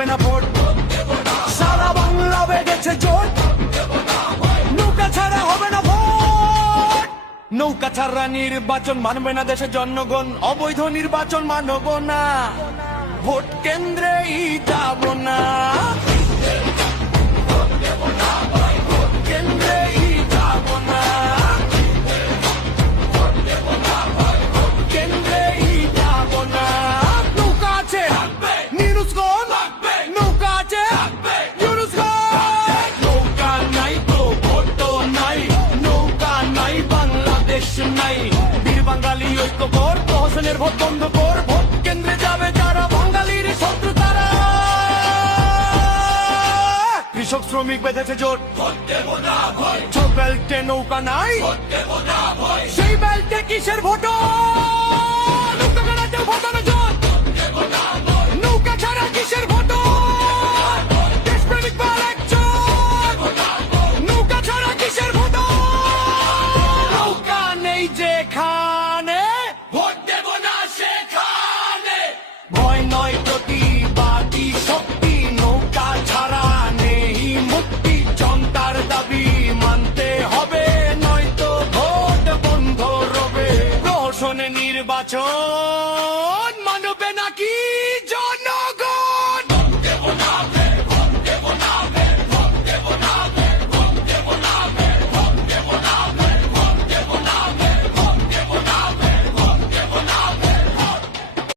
হবে না ভোট। সারা বাংলা বেঁধেছে জোট, নৌকা ছাড়া হবে না ভোট। নৌকা ছাড়া নির্বাচন মানবে না দেশের জনগণ, অবৈধ নির্বাচন মানব না, ভোট কেন্দ্রেই যাব না। বীর বাঙালি ঐক্য কর, প্রহসনের ভোট বন্ধ কর, ভোট কেন্দ্রে যাবে যারা বাঙালির শত্রু তারা। কৃষক শ্রমিক বেঁধেছে জোট, ছ বেল্টে নৌকা নাই, সেই বেল্টে কিসের ভোট? নৌকা বেড়াতেও ভোট হবে জোট, নৌকা ছাড়া কিসের ভোট? দেশপ্রেমিক বাল একজন, নৌকা ছাড়া কিসের ভোট? নৌকা নেই যেখানে, ভোট দেব না সেখানে। ভয় নয় প্রতিবাদী শক্তি, নৌকা ছাড়া নেই মুক্তি। জনতার দাবি মানতে হবে, নয়তো ভোট বন্ধ রবে। প্রহসনে নির্বাচন মানবে নাকি?